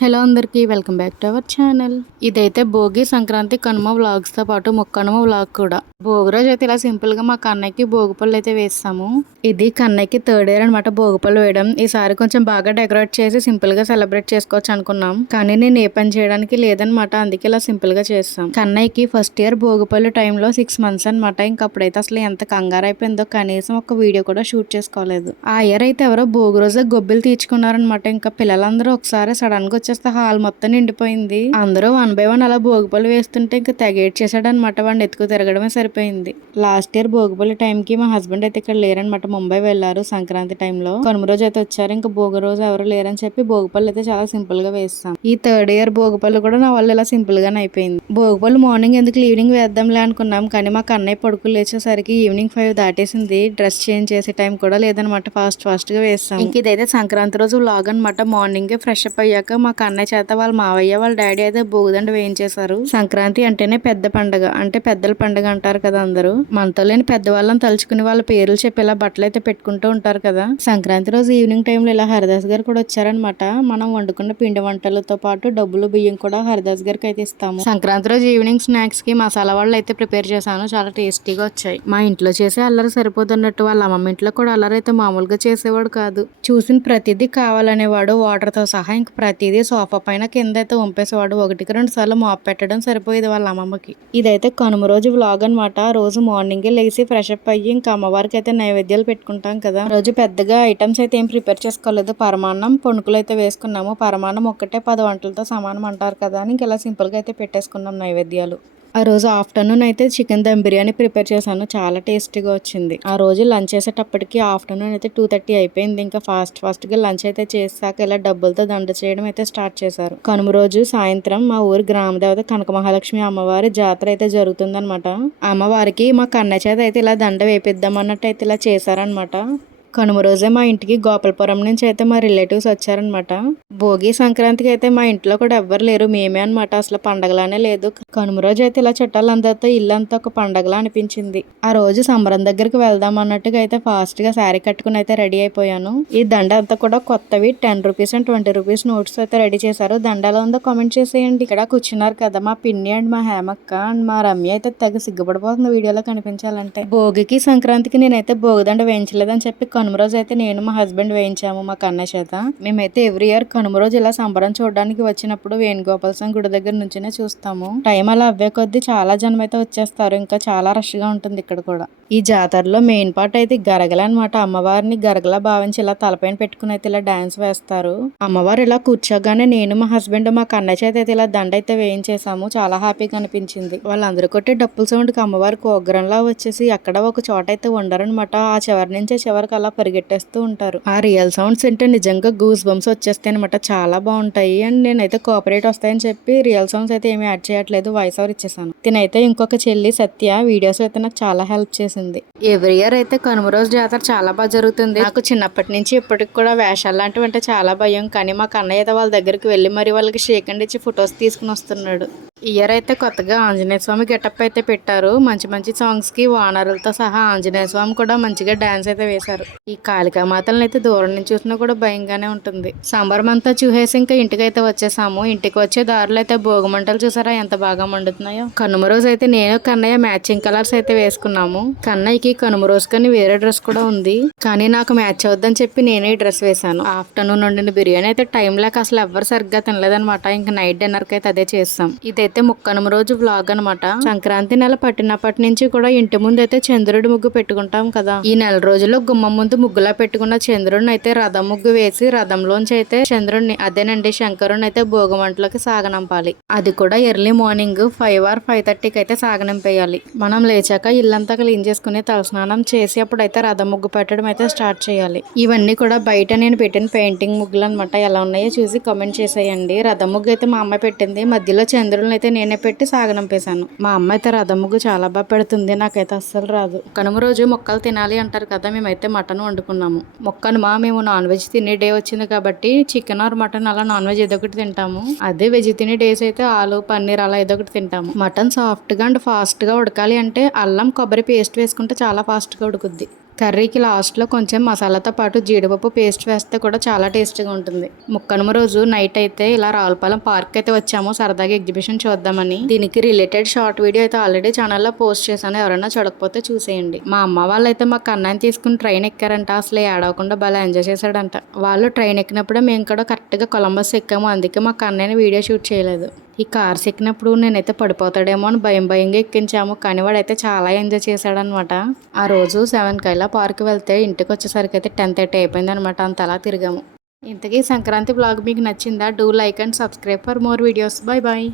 Hello అందరికీ welcome back to our channel. ఇదైతే భోగి సంక్రాంతి కనుమ వ్లాగ్స్తో పాటు ముక్కనుమ వ్లాగ్ కూడా. భోగి రోజు అయితే ఇలా సింపుల్గా మా కన్నయ్యకి భోగిపళ్ళు అయితే వేస్తాము. ఇది కన్నయ్యకి థర్డ్ ఇయర్ అనమాట భోగిపళ్ళు వేయడం. ఈసారి కొంచెం బాగా డెకరేట్ చేసి సింపుల్గా సెలబ్రేట్ చేసుకోవచ్చు అనుకున్నాం. కానీ నేను ఏ పని చేయడానికి లేదనమాట అందుకే ఇలా సింపుల్గా చేస్తాం. కన్నయ్యకి ఫస్ట్ ఇయర్ భోగిపళ్ళు టైంలో సిక్స్ మంత్స్ అనమాట ఇంకా అప్పుడైతే అసలు ఎంత కంగారు అయిపోయిందో కనీసం ఒక వీడియో కూడా షూట్ చేసుకోలేదు. ఆ ఇయర్ అయితే ఎవరో భోగి రోజు గొబ్బిలు తీర్చుకున్నారనమాట ఇంకా పిల్లలందరూ ఒకసారి సడన్ వచ్చేస్తే హాల్ మొత్తం నిండిపోయింది. అందరూ వన్ బై వన్ అలా భోగిపళ్ళు వేస్తుంటే ఇంకా తెగేట్ చేశాడనమాట వాడిని ఎత్తుకు తిరగడమే సరిపోయింది. లాస్ట్ ఇయర్ భోగిపల్లి టైం కి మా హస్బెండ్ అయితే ఇక్కడ లేరనమాట ముంబై వెళ్ళారు సంక్రాంతి టైంలో. కనుమ రోజు అయితే వచ్చారు. ఇంకా భోగి రోజు ఎవరు లేరని చెప్పి భోగిపల్లి అయితే చాలా సింపుల్గా వేస్తాం. ఈ థర్డ్ ఇయర్ భోగిపల్లి కూడా నా వల్ల ఇలా సింపుల్ గానే అయిపోయింది. భోగిపల్లి మార్నింగ్ ఎందుకు ఈవినింగ్ వేద్దాంలే అనుకున్నాం. కానీ మాకు అన్నయ్య పడుకులు లేచేసరికి ఈవినింగ్ ఫైవ్ దాటేసింది. డ్రెస్ చేంజ్ చేసే టైం కూడా లేదనమాట ఫాస్ట్ ఫాస్ట్గా వేస్తాం. ఇంక ఇదైతే సంక్రాంతి రోజు వ్లాగ్ అనమాట మార్నింగే ఫ్రెష్ అప్ అయ్యాక మా అన్నయ్య చేత వాళ్ళ మావయ్య వాళ్ళ డాడీ అయితే భోగిదండ వేయించేశారు. సంక్రాంతి అంటేనే పెద్ద పండగ. అంటే పెద్దల పండగ అంటారు కదా అందరూ. మనతో లేని పెద్దవాళ్ళని తలుచుకుని వాళ్ళ పేర్లు చెప్పి ఇలా బట్టలు అయితే పెట్టుకుంటూ ఉంటారు కదా. సంక్రాంతి రోజు ఈవినింగ్ టైంలో ఇలా హరిదాస్ గారు కూడా వచ్చారనమాట మనం వండుకున్న పిండి వంటలతో పాటు డబ్బులు బియ్యం కూడా హరిదాస్ గారికి అయితే ఇస్తాము. సంక్రాంతి రోజు ఈవినింగ్ స్నాక్స్కి మసాలా వాళ్ళు అయితే ప్రిపేర్ చేశాను. చాలా టేస్టీగా వచ్చాయి. మా ఇంట్లో చేసే అల్లరి సరిపోతున్నట్టు వాళ్ళ అమ్మమ్మ ఇంట్లో కూడా అల్లరి అయితే మామూలుగా చేసేవాడు కాదు. చూసిన ప్రతిదీ కావాలనేవాడు వాటర్తో సహా ఇంక ప్రతిదీ సోఫా పైన కింద అయితే వంపేసేవాడు. ఒకటికి రెండు సార్లు మాప్ పెట్టడం సరిపోయేది వాళ్ళ అమ్మమ్మకి. ఇదైతే కనుమ రోజు వ్లాగ్ అనమాట రోజు మార్నింగే లేచి ఫ్రెష్ అప్ అయ్యి ఇంకా అమ్మవారికి అయితే నైవేద్యాలు పెట్టుకుంటాం కదా. రోజు పెద్దగా ఐటమ్స్ అయితే ఏం ప్రిపేర్ చేసుకోలేదు. పరమాన్నం పొణుకులు అయితే వేసుకున్నాము. పరమాన్నం ఒక్కటే పది వంటలతో సమానం అంటారు కదా అని ఇలా సింపుల్గా అయితే పెట్టేసుకున్నాం నైవేద్యాలు. ఆ రోజు ఆఫ్టర్నూన్ అయితే చికెన్ దమ్ బిర్యానీ ప్రిపేర్ చేశాను. చాలా టేస్టీగా వచ్చింది. ఆ రోజు లంచ్ చేసేటప్పటికి ఆఫ్టర్నూన్ అయితే టూ థర్టీ అయిపోయింది. ఇంకా ఫాస్ట్ ఫాస్ట్గా లంచ్ అయితే చేసాక ఇలా డబ్బులతో దండ చేయడం అయితే స్టార్ట్ చేశారు. కనుమ రోజు సాయంత్రం మా ఊరు గ్రామదేవత కనక మహాలక్ష్మి అమ్మవారి జాతర అయితే జరుగుతుందనమాట అమ్మవారికి మా కన్న చేత అయితే ఇలా దండ వేపిద్దాం అన్నట్టు అయితే ఇలా చేశారనమాట కనుమ రోజే మా ఇంటికి గోపాలపురం నుంచి అయితే మా రిలేటివ్స్ వచ్చారనమాట భోగి సంక్రాంతికి అయితే మా ఇంట్లో కూడా ఎవ్వరు లేరు మేమే అనమాట అసలు పండగలానే లేదు. కనుమ రోజు అయితే ఇలా చుట్టాలందరితో ఇల్లంతా ఒక పండగలా అనిపించింది. ఆ రోజు సంబరం దగ్గరికి వెళ్దాం అన్నట్టుగా అయితే ఫాస్ట్గా శారీ కట్టుకుని అయితే రెడీ అయిపోయాను. ఈ దండ అంతా కూడా కొత్తవి. Ten rupees and twenty rupees notes అయితే రెడీ చేశారు. దండలో ఉందో కామెంట్ చేసేయండి. ఇక్కడ కూర్చున్నారు కదా మా పిన్ని అండ్ మా హేమక్క అండ్ మా రమ్య అయితే తెగ సిగ్గుపడిపోతుంది వీడియోలో కనిపించాలంటే. భోగికి సంక్రాంతికి నేనైతే భోగిదండ వేయించలేదని చెప్పి కనుమ రోజు అయితే నేను మా హస్బెండ్ వేయించాము మా కన్న చేత. మేమైతే ఎవ్రీ ఇయర్ కనుమ రోజు ఇలా సంబరం చూడడానికి వచ్చినప్పుడు వేణుగోపాల స్వామి గుడి దగ్గర నుంచినే చూస్తాము. టైం అలా అవ్వే కొద్దీ చాలా జనం అయితే వచ్చేస్తారు. ఇంకా చాలా రష్గా ఉంటుంది ఇక్కడ కూడా. ఈ జాతరలో మెయిన్ పార్ట్ అయితే గరగల అనమాట అమ్మవారిని గరగలా భావించి ఇలా తలపైన పెట్టుకుని అయితే ఇలా డాన్స్ వేస్తారు. అమ్మవారు ఇలా కూర్చోగానే నేను మా హస్బెండ్ మా కన్న చేత అయితే ఇలా దండ అయితే వేయించేసాము చాలా హ్యాపీగా అనిపించింది. వాళ్ళందరూ కొట్టే డప్పుల సౌండ్కి అమ్మవారికి ఉగ్రంలా వచ్చేసి ఎక్కడ ఒక చోట అయితే ఉండరనమాట ఆ చివరి నుంచే చివరికి అలా పరిగెట్టేస్తూ ఉంటారు. ఆ రియల్ సౌండ్స్ అంటే నిజంగా గూస్ బంప్స్ వచ్చేస్తాయి అనమాట చాలా బాగుంటాయి. అండ్ నేనైతే కోఆపరేట్ వస్తాయని చెప్పి రియల్ సౌండ్స్ అయితే ఏమీ యాడ్ చేయట్లేదు. వాయిస్ ఓవర్ ఇచ్చేసాను. తినైతే ఇంకొక చెల్లి సత్య. వీడియోస్ అయితే నాకు చాలా హెల్ప్ చేసి చేసింది. ఎవ్రీ ఇయర్ అయితే కనుమ రోజు జాతర చాలా బాగా జరుగుతుంది. నాకు చిన్నప్పటి నుంచి ఇప్పటికి కూడా వేషాలు లాంటివి అంటే చాలా భయం. కానీ మా కన్నయ్య వాళ్ళ దగ్గరికి వెళ్ళి మరి వాళ్ళకి షేక్ అండ్ ఇచ్చి ఫొటోస్ తీసుకుని వస్తున్నాడు. ఇయర్ అయితే కొత్తగా ఆంజనేయ స్వామి గెటప్ అయితే పెట్టారు. మంచి మంచి సాంగ్స్కి వానరులతో సహా ఆంజనేయ స్వామి కూడా మంచిగా డాన్స్ అయితే వేశారు. ఈ కాళికా మాతలను అయితే దూరం నుంచి చూసినా కూడా భయంగానే ఉంటుంది. సంబరం అంతా చూసేసి ఇంకా ఇంటికి అయితే వచ్చేసాము. ఇంటికి వచ్చే దారులు అయితే భోగమంటలు చూసారా? ఎంత బాగా మండుతున్నాయో. కనుమ రోజు అయితే నేను కన్నయ్య మ్యాచింగ్ కలర్స్ అయితే వేసుకున్నాము. కన్నయ్యకి కనుమ రోజు కానీ వేరే డ్రెస్ కూడా ఉంది. కానీ నాకు మ్యాచ్ అవుద్దని చెప్పి నేనే ఈ డ్రెస్ వేసాను ఆఫ్టర్నూన్ వండిన బిర్యానీ అయితే టైం లేక అసలు ఎవ్వరు సరిగ్గా తినలేదనమాట ఇంకా నైట్ డిన్నర్కి అయితే అదే చేస్తాం. ఇదైతే అయితే ముక్కనుమ రోజు వ్లాగ్ అనమాట సంక్రాంతి నెల పట్టినప్పటి నుంచి కూడా ఇంటి ముందు అయితే చంద్రుడి ముగ్గు పెట్టుకుంటాం కదా. ఈ నెల రోజుల్లో గుమ్మం ముందు ముగ్గులా పెట్టుకున్న చంద్రుడిని అయితే రథం ముగ్గు వేసి రథంలోంచి అయితే చంద్రుడిని అదేనండి శంకరుని అయితే భోగమంటలోకి సాగనంపాలి. అది కూడా early morning five or five థర్టీకి అయితే సాగనంపేయాలి. మనం లేచాక ఇల్లంతా క్లీన్ చేసుకుని తలస్నానం చేసి అప్పుడైతే రథం ముగ్గు పెట్టడం అయితే స్టార్ట్ చేయాలి. ఇవన్నీ కూడా బయట నేను పెట్టిన పెయింటింగ్ ముగ్గులు అనమాట ఎలా ఉన్నాయో చూసి కామెంట్ చేసేయండి. రథం ముగ్గు అయితే మా అమ్మ పెట్టింది. మధ్యలో చంద్రుడిని అయితే నేనే పెట్టి సాగనంపేశాను మా అమ్మ అయితే రథం ముగ్గు చాలా బాగా పెడుతుంది. నాకైతే అస్సలు రాదు. కనుమ రోజు మొక్కలు తినాలి అంటారు కదా మేమైతే మటన్ వండుకున్నాము. మొక్కనుమా మేము నాన్ వెజ్ తినే డే వచ్చింది కాబట్టి చికెన్ ఆర్ మటన్ అలా నాన్ వెజ్ ఏదో ఒకటి తింటాము. అదే వెజ్ తినే డేస్ అయితే ఆలు పన్నీర్ అలా ఏదో ఒకటి తింటాము. మటన్ సాఫ్ట్గా అండ్ ఫాస్ట్గా ఉడకాలి అంటే అల్లం కొబ్బరి పేస్ట్ వేసుకుంటే చాలా ఫాస్ట్గా ఉడుకుద్ది. కర్రీకి లాస్ట్లో కొంచెం మసాలాతో పాటు జీడిపప్పు పేస్ట్ వేస్తే కూడా చాలా టేస్టీగా ఉంటుంది. ముక్కనుమ రోజు నైట్ అయితే ఇలా రావులపాలెం పార్క్ అయితే వచ్చాము. సరదాగా ఎగ్జిబిషన్ చూద్దామని. దీనికి రిలేటెడ్ షార్ట్ వీడియో అయితే ఆల్రెడీ ఛానల్లో పోస్ట్ చేశాను. ఎవరైనా చూడకపోతే చూసేయండి. మా అమ్మ వాళ్ళు అయితే మా కన్నాన్ని తీసుకుని ట్రైన్ ఎక్కారంట. అసలు ఏడవకుండా బాగా ఎంజాయ్ చేశాడంట. వాళ్ళు ట్రైన్ ఎక్కినప్పుడే మేము కూడా కరెక్ట్గా కొలంబస్ ఎక్కాము. అందుకే మా కన్నయ్యని వీడియో షూట్ చేయలేదు. ఈ కార్స్ ఎక్కినప్పుడు నేనైతే పడిపోతాడేమో అని భయం భయంగా ఎక్కించాము. కానీ వాడైతే చాలా ఎంజాయ్ చేశాడనమాట ఆ రోజు సెవెన్ కైలా పార్క్ వెళ్తే ఇంటికి వచ్చేసరికి అయితే టెన్ థర్టీ అయిపోయింది అనమాట అంతలా తిరిగాము. ఇంతకీ సంక్రాంతి బ్లాగ్ మీకు నచ్చిందా? Do like and subscribe for more videos bye bye